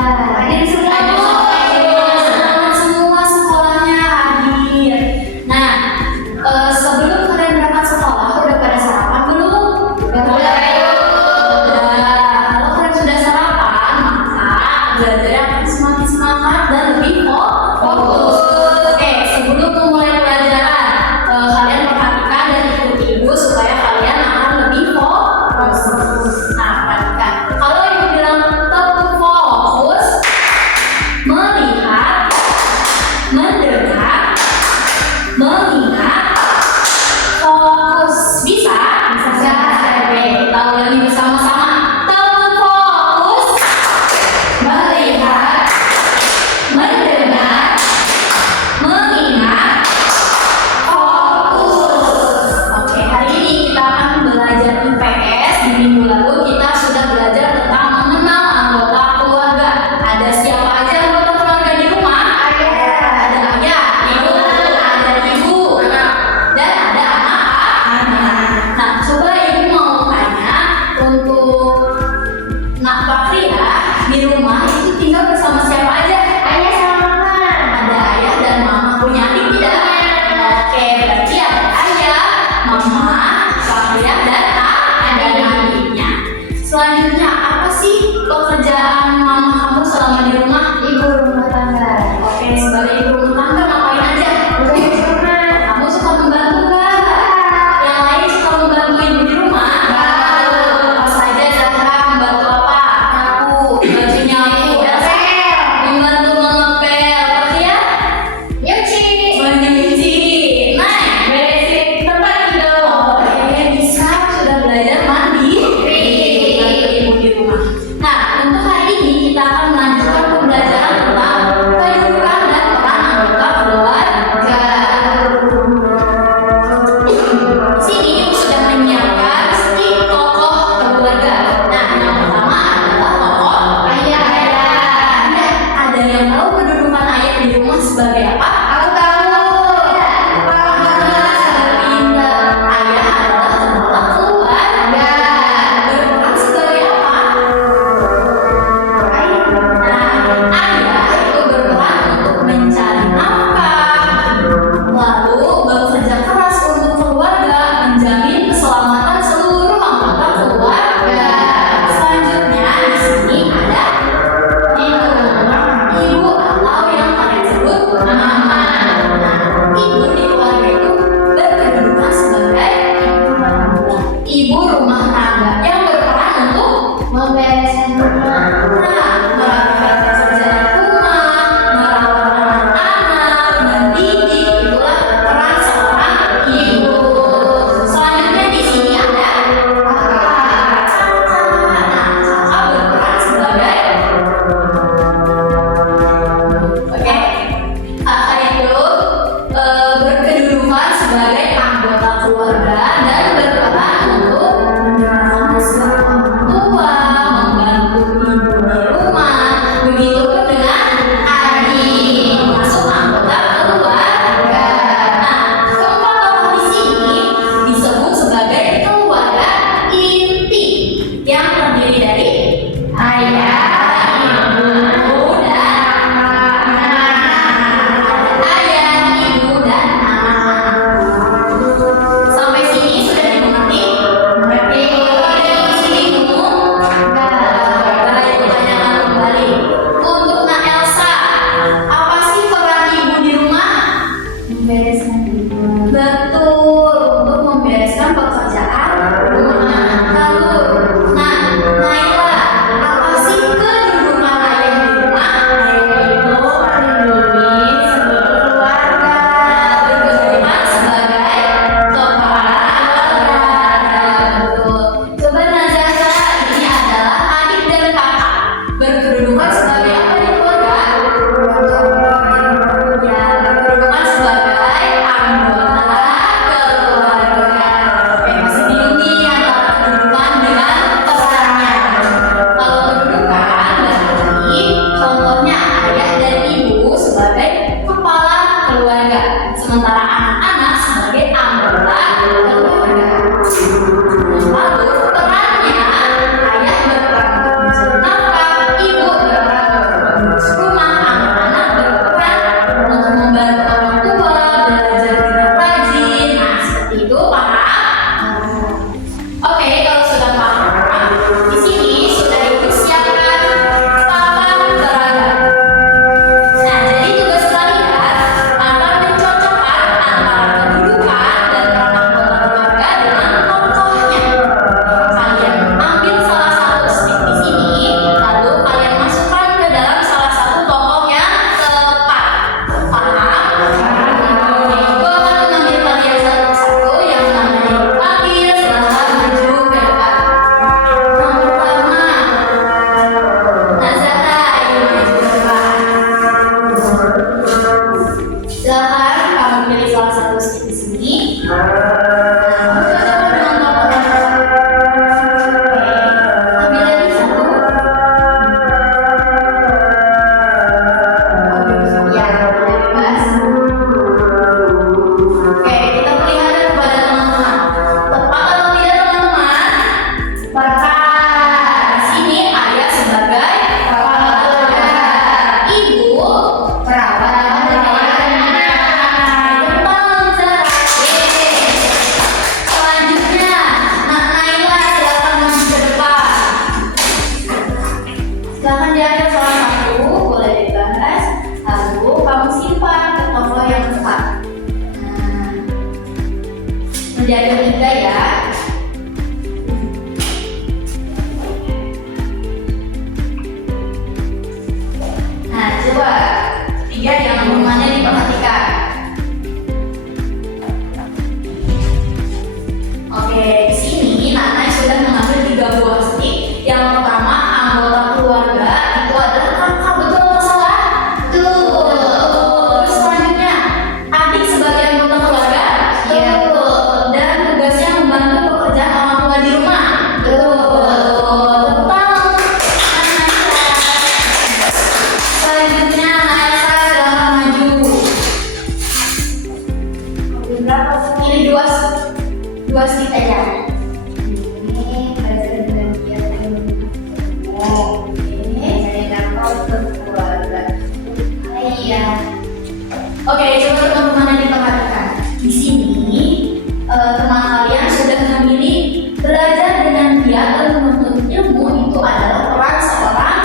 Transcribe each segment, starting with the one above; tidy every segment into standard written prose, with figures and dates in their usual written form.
Hadir semua. Selamat semua sekolahnya hadir. Nah, sebelum kalian berangkat sekolah udah pada sarapan belum? Udah. Kalau kalian sudah sarapan, maka belajar akan semakin semangat dan lebih fokus. Oke, sebelum memulai pelajaran, kalian perhatikan dan ikuti ibu supaya kalian akan lebih fokus. Nah, perhatikan. Kalau ibu bilang tetap fokus, tugas kita ya. Ini belajar dengan giat dan mencari nafkah untuk keluarga. Iya. Oke, coba teman-teman diperhatikan. Di sini teman kalian sudah memilih belajar dengan giat dan menuntut ilmu itu adalah peran seorang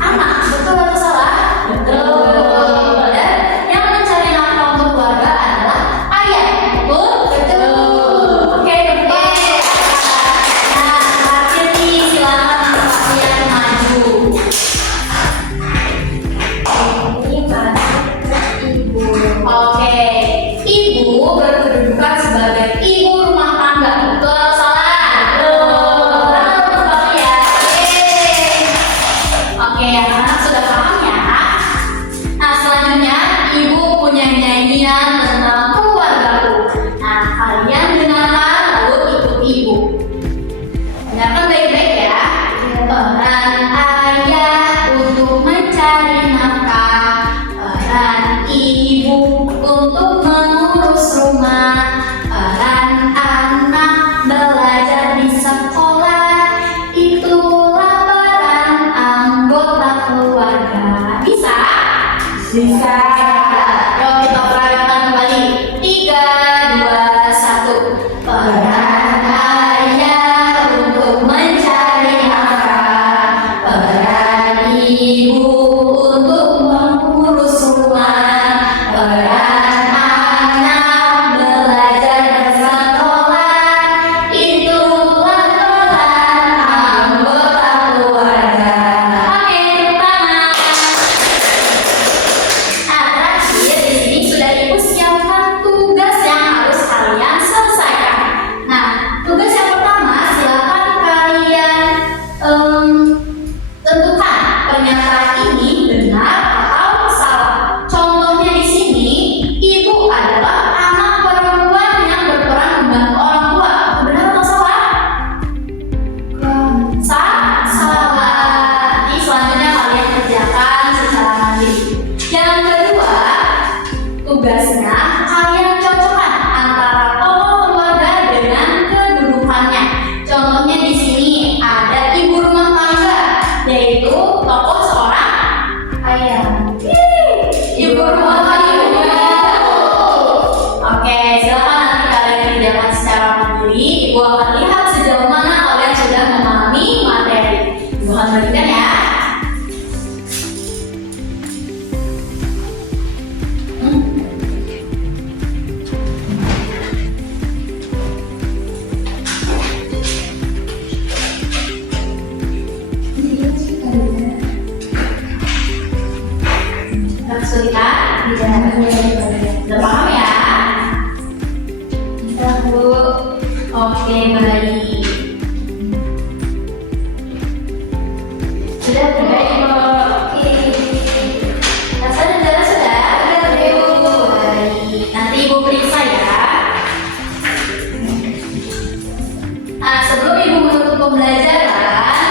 anak. Betul atau salah? Betul. Dan yang mencari nafkah untuk keluarga adalah ayah. Betul? Betul. Oke, betul. Nah, terakhir nih, silakan kalian maju. Ini masuk ke ibu. Oke, ibu berkedudukan sebagai ibu rumah tangga. Betul atau salah? Betul. Betul ya. Yeay. Oke, anak-anak sudah paham ya? Nah, selanjutnya ibu punya nyanyian tentang keluargaku. Nah, kalian dengarkan lalu ikut ibu. Dengarkan baik-baik ya. Peran ayah untuk mencari nafkah, peran ibu untuk mengurus rumah, peran anak belajar di sekolah, itulah peran anggota keluarga. Bisa? Bisa. Yuk kita peragakan kembali. 3, 2, 1. Peran ayah untuk mencari nafkah, peran ibu untuk mengurus rumah, peran anak belajar di sekolah, itulah peran anggota keluarga. Oke, tepuk tangan. Nah, terakhir di sini sudah ibu siapkan tugas yang harus kalian selesaikan. Nah, tugas yang pertama silakan kalian tentukan pernyataan ini benar atau salah. Contohnya di sini, ibu adalah anak perempuan yang berperan membantu orang tua. Benar atau salah? Salah. Nanti selanjutnya kalian kerjakan secara mandiri. Yang kedua, tugasnya kalian cocokkan antara tokoh keluarga dengan kedudukannya. Contohnya di sini ada ibu rumah tangga, yaitu tokoh seorang Ayah. ibu rumah tangga. Oke, silakan nanti kalian kerjakan secara mandiri. Ibu akan lihat sejauh mana kalian sudah memahami materi. Ibu akan berikan ya. Kesulitan? Udah paham ya? Bisa Bu. Oke, baik. Sudah baik Bu. Rasa dan darah sudah? Sudah Bu. Baik. Nanti Ibu periksa ya. Nah, sebelum Ibu menutup pembelajaran,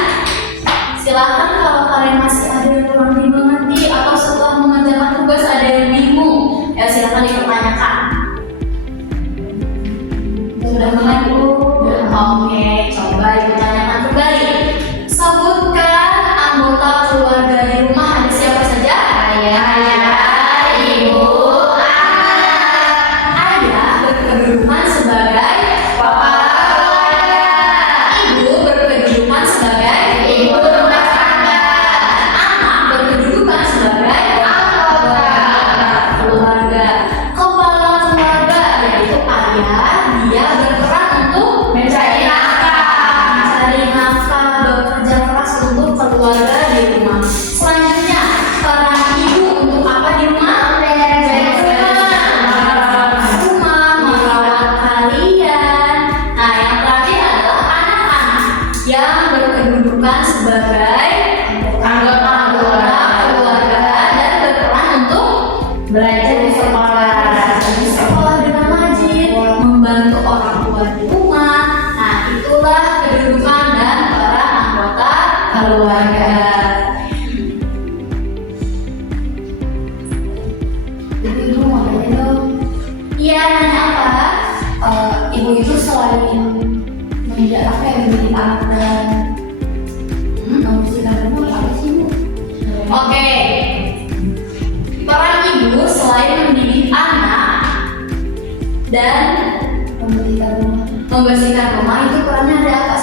silakan kalau kalian masih ada yang kurang dimengerti atau setelah mengerjakan tugas ada yang bingung, ya silakan dipertanyakan. Sudah mengerti? Oke, coba Ibu tanyakan kembali. Sebutkan anggota keluarga di rumah ada siapa saja? Ayah, ibu, anak. Ayah berkedudukan sebagai bapak keluarga. Ibu berkedudukan sebagai ibu rumah tangga. Anak berkedudukan sebagai anggota keluarga. Kepala keluarga yaitu ayah, dia berperan untuk mencari nafkah, bekerja keras untuk keluarga di rumah. Selanjutnya, peran ibu untuk apa di rumah? Merawat kalian. Nah, yang terakhir adalah anak-anak yang berkedudukan sebagai anggota keluarga dan berperan untuk belajar di sekolah. Di sekolah dengan rajin, membantu orang tua di rumah. Nah, itulah kedudukan dan peran anggota keluarga. Ibu mau nanya dong. Iya, nanya apa? Ibu itu selain itu perannya ada Kak